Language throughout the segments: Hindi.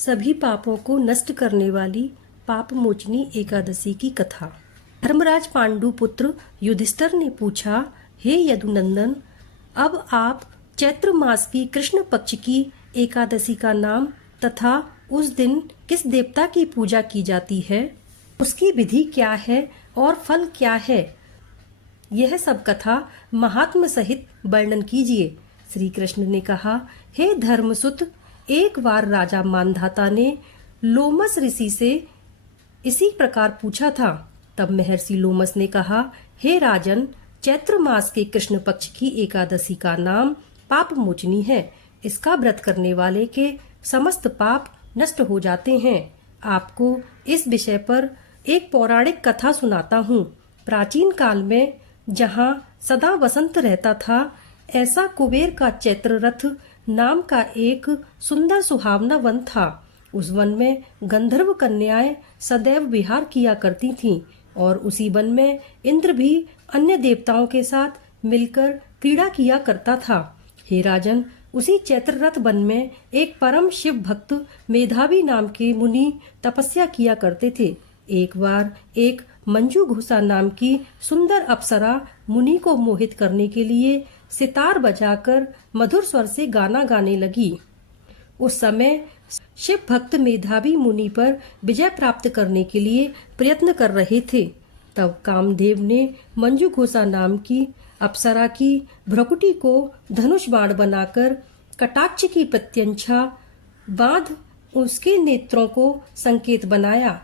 सभी पापों को नष्ट करने वाली पाप मोचनी एकादशी की कथा। धर्मराज पांडु पुत्र युधिष्ठिर ने पूछा, हे यदुनंदन, अब आप चैत्र मास की कृष्ण पक्ष की एकादशी का नाम तथा उस दिन किस देवता की पूजा की जाती है, उसकी विधि क्या है और फल क्या है, यह सब कथा महात्म सहित वर्णन कीजिए। श्री कृष्ण ने कहा, हे धर्मसुत, एक बार राजा मानधाता ने लोमस ऋषि से इसी प्रकार पूछा था। तब महर्षि लोमस ने कहा, हे राजन, चैत्र मास के कृष्ण पक्ष की एकादशी का नाम पाप मोचनी है। इसका व्रत करने वाले के समस्त पाप नष्ट हो जाते हैं। आपको इस विषय पर एक पौराणिक कथा सुनाता हूँ। प्राचीन काल में जहाँ सदा वसंत रहता था, ऐसा कुबेर का चैत्र रथ नाम का एक सुंदर सुहावना वन था। उस वन में गंधर्व कन्याएं सदैव विहार किया करती थीं और उसी वन में इंद्र भी अन्य देवताओं के साथ मिलकर क्रीड़ा किया करता था। हे राजन, उसी चैत्र रथ वन में एक परम शिव भक्त मेधावी नाम के मुनि तपस्या किया करते थे। एक बार एक मंजू घोषा नाम की सुंदर अप्सरा मुनि को मोहित करने के लिए सितार बजाकर मधुर स्वर से गाना गाने लगी। उस समय शिव भक्त मेधावी मुनि पर विजय प्राप्त करने के लिए प्रयत्न कर रहे थे। तब कामदेव ने मंजू घोषा नाम की अप्सरा की भ्रकुटी को धनुष बाण बनाकर कटाक्ष की प्रत्यंछा बांध उसके नेत्रों को संकेत बनाया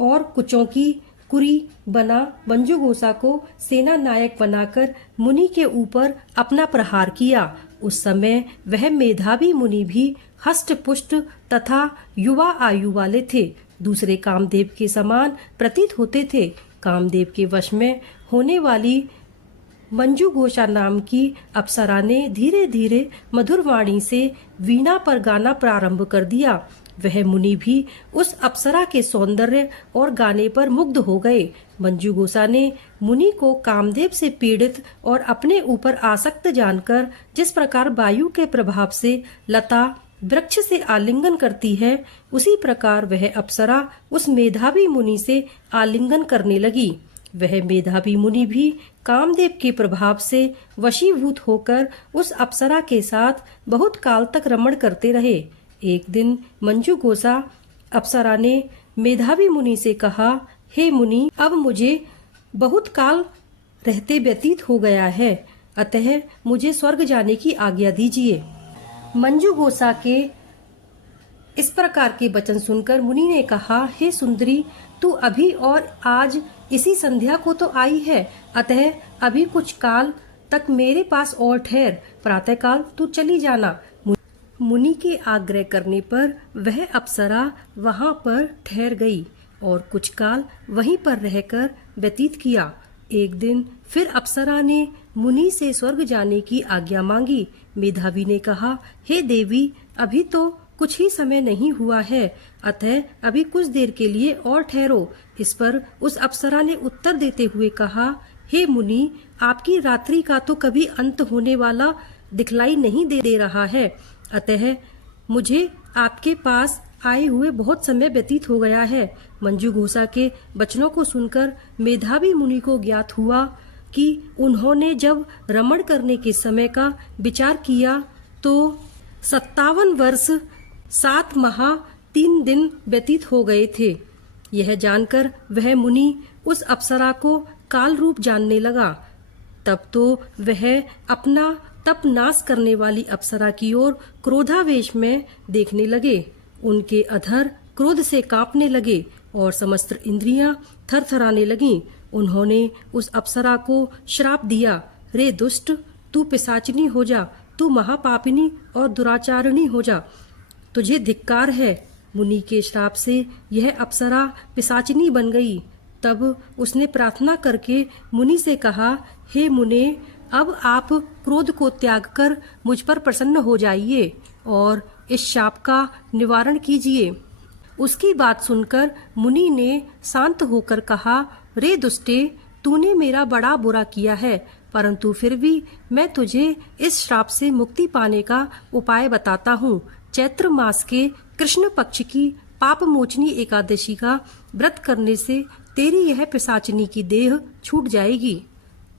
और कुचों की कुरी बना मंजू घोषा को सेना नायक बनाकर मुनि के ऊपर अपना प्रहार किया। उस समय वह मेधावी मुनि भी हष्ट पुष्ट तथा युवा आयु वाले थे। दूसरे कामदेव के समान प्रतीत होते थे। कामदेव के वश में होने वाली मंजू घोषा नाम की अप्सरा ने धीरे धीरे मधुर वाणी से वीणा पर गाना प्रारंभ कर दिया। वह मुनि भी उस अप्सरा के सौंदर्य और गाने पर मुग्ध हो गए। मंजू घोषा ने मुनि को कामदेव से पीड़ित और अपने ऊपर आसक्त जानकर जिस प्रकार वायु के प्रभाव से लता वृक्ष से आलिंगन करती है, उसी प्रकार वह अप्सरा उस मेधावी मुनि से आलिंगन करने लगी। वह मेधावी मुनि भी कामदेव के प्रभाव से वशीभूत होकर उस अप्सरा के साथ बहुत काल तक रमण करते रहे। एक दिन मंजू घोषा अप्सरा ने मेधावी मुनि से कहा, हे मुनि, अब मुझे बहुत काल रहते व्यतीत हो गया है, अतः मुझे स्वर्ग जाने की आज्ञा दीजिए। मंजू घोषा के इस प्रकार के वचन सुनकर मुनि ने कहा, हे सुंदरी, तू अभी और आज इसी संध्या को तो आई है, अतः अभी कुछ काल तक मेरे पास और ठहर, प्रातःकाल तू चली जाना। मुनि के आग्रह करने पर वह अप्सरा वहां पर ठहर गई और कुछ काल वहीं पर रहकर व्यतीत किया। एक दिन फिर अप्सरा ने मुनि से स्वर्ग जाने की आज्ञा मांगी। मेधावी ने कहा, हे देवी, अभी तो कुछ ही समय नहीं हुआ है, अतः अभी कुछ देर के लिए और ठहरो। इस पर उस अप्सरा ने उत्तर देते हुए कहा, हे मुनि, आपकी रात्रि का तो कभी अंत होने वाला दिखलाई नहीं दे रहा है, अतः मुझे आपके पास आए हुए बहुत समय व्यतीत हो गया है। मंजू घोषा के वचनों को सुनकर मेधावी मुनि को ज्ञात हुआ कि उन्होंने जब रमण करने के समय का विचार किया तो 57 वर्ष 7 माह 3 दिन व्यतीत हो गए थे। यह जानकर वह मुनि उस अप्सरा को काल रूप जानने लगा। तब तो वह अपना तप नाश करने वाली अप्सरा की ओर क्रोधावेश में देखने लगे। उनके अधर क्रोध से कांपने लगे और समस्त इंद्रियां थरथराने लगीं। उन्होंने उस अप्सरा को श्राप दिया, रे दुष्ट, तू पिशाचिनी हो जा, तू महापापिनी और दुराचारिणी हो जा, तुझे धिक्कार है। मुनि के श्राप से यह अप्सरा पिशाचिनी बन गई। तब उसने प्रार्थना करके मुनि से कहा, हे मुने, अब आप क्रोध को त्याग कर मुझ पर प्रसन्न हो जाइए और इस शाप का निवारण कीजिए। उसकी बात सुनकर मुनि ने शांत होकर कहा, रे दुष्टे, तूने मेरा बड़ा बुरा किया है, परंतु फिर भी मैं तुझे इस श्राप से मुक्ति पाने का उपाय बताता हूँ। चैत्र मास के कृष्ण पक्ष की पाप मोचनी एकादशी का व्रत करने से तेरी यह पिशाचिनी की देह छूट जाएगी।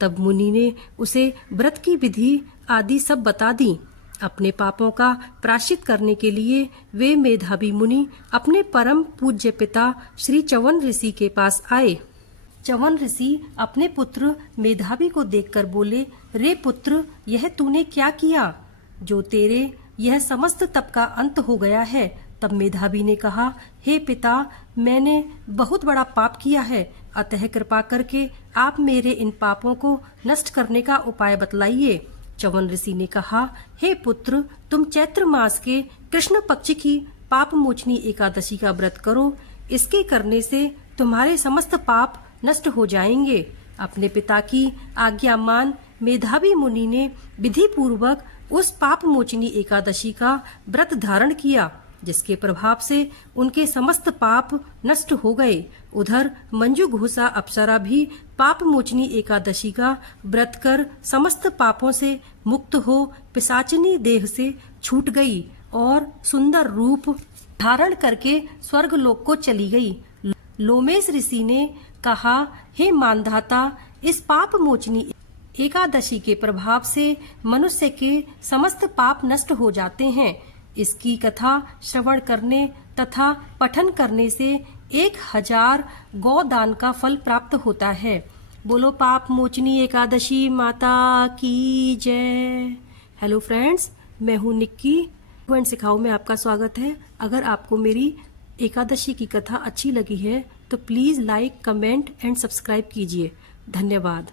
तब मुनि ने उसे व्रत की विधि आदि सब बता दी। अपने पापों का प्रायश्चित करने के लिए वे मेधावी मुनि अपने परम पूज्य पिता श्री च्यवन ऋषि के पास आए। च्यवन ऋषि अपने पुत्र मेधावी को देखकर बोले, रे पुत्र, यह तूने क्या किया जो तेरे यह समस्त तप का अंत हो गया है। तब मेधावी ने कहा, हे पिता, मैंने बहुत बड़ा पाप किया है, अतः कृपा करके आप मेरे इन पापों को नष्ट करने का उपाय बतलाइए। च्यवन ऋषि ने कहा, हे पुत्र, तुम चैत्र मास के कृष्ण पक्ष की पाप मोचनी एकादशी का व्रत करो। इसके करने से तुम्हारे समस्त पाप नष्ट हो जाएंगे। अपने पिता की आज्ञा मान मेधावी मुनि ने विधि पूर्वक उस पाप मोचनी एकादशी का व्रत धारण किया, जिसके प्रभाव से उनके समस्त पाप नष्ट हो गए। उधर मंजू घोषा अप्सरा भी पाप मोचनी एकादशी का व्रत कर समस्त पापों से मुक्त हो पिशाचिनी देह से छूट गई और सुंदर रूप धारण करके स्वर्ग लोक को चली गई। लोमेश ऋषि ने कहा, हे मानधाता, इस पाप मोचनी एकादशी के प्रभाव से मनुष्य के समस्त पाप नष्ट हो जाते हैं। इसकी कथा श्रवण करने तथा पठन करने से 1000 गौदान का फल प्राप्त होता है। बोलो पाप मोचनी एकादशी माता की जय। हेलो फ्रेंड्स, मैं हूँ निक्की एंड सिखाओ में आपका स्वागत है। अगर आपको मेरी एकादशी की कथा अच्छी लगी है तो please like, comment and subscribe कीजिए। धन्यवाद।